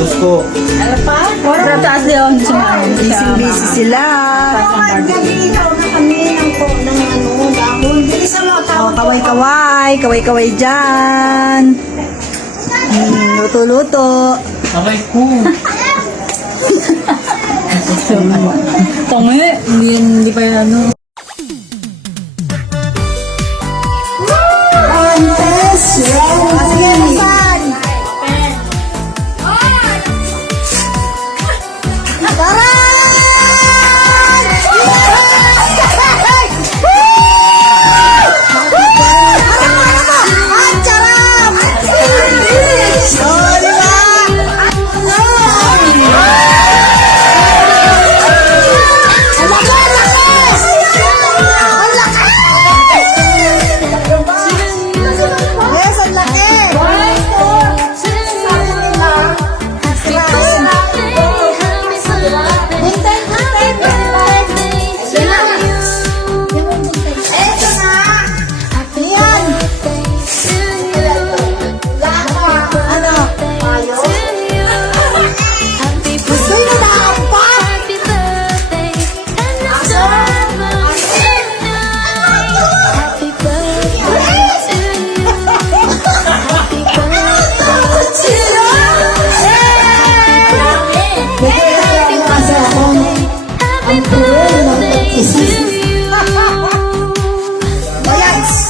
Diyos ko. Sa taas yun. Busy sila. Nag-ikaw na kami ng dahon. Bilisan mo, tawag ko. Kaway-kaway dyan. Luto-luto. Aray ko. Tangi. Hindi pa yan ano. Sige, nasan?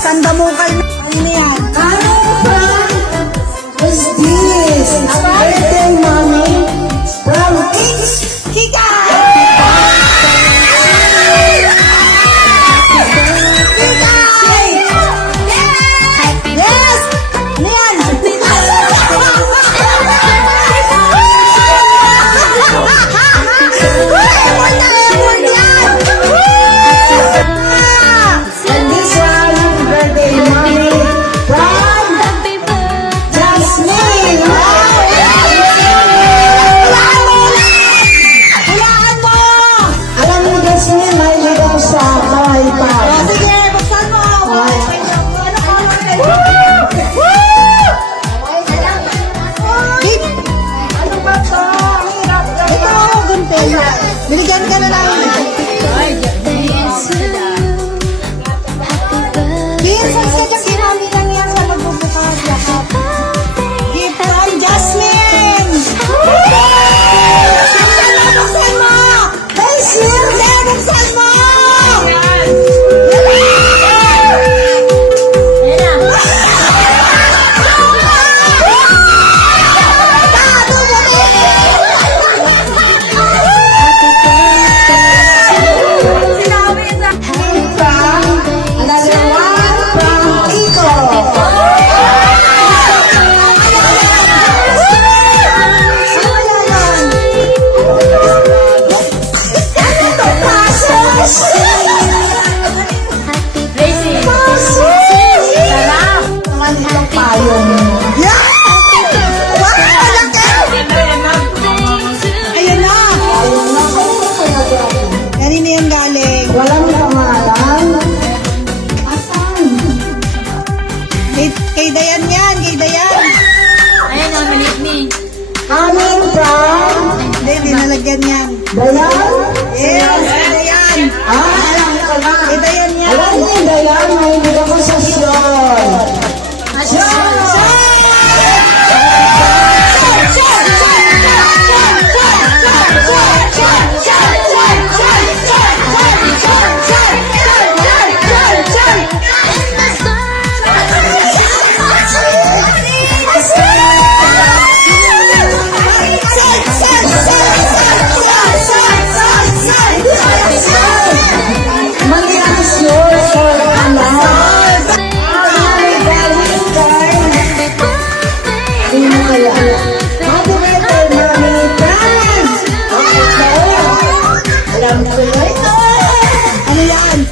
Sanda mo kayo. Ano yan? What's this? Birthday, mommy. From Kika! Yes! Ano yan? And this one, birthday, mommy. From Jasmine! Hulaan mo! Alam mo, Jasmine, may ligaw sa kaway pa. Sige, buksan mo! Ano ba ito? Ito, gunting. Binigyan ka na lang. Pinsan ka dyan, kinami lang yan sa pagbubukas. Gift from Jasmine! Buksan mo! Hey, Shirley! Buksan mo! Another one from Kiko. Ayun na. Kanina yung galing. Walang pangalan. Asan? Kay Dayan yan. Kay Dayan. Ayun o, maliit ni. Coming from Hindi nalagyan yan. Dayan. Yes, kay Dayan. Alam ko na. Kay Dayan yan. Alam ko yung Dayan, may hindi ko sa Sean.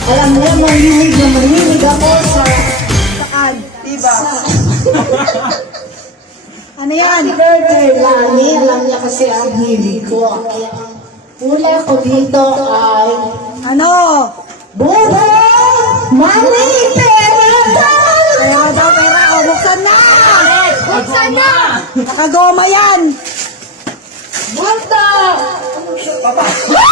Alam mo, mahilig ako sa Saan? Diba? Ano yan? Happy birthday, Lani. Alam niya kasi ang hilig ko. Hula ko dito ay Ano? Bubo! Mami, pera! Pera daw, pera. O, buksan na! Buksan na! Nakagoma yan! Bunta! Papa!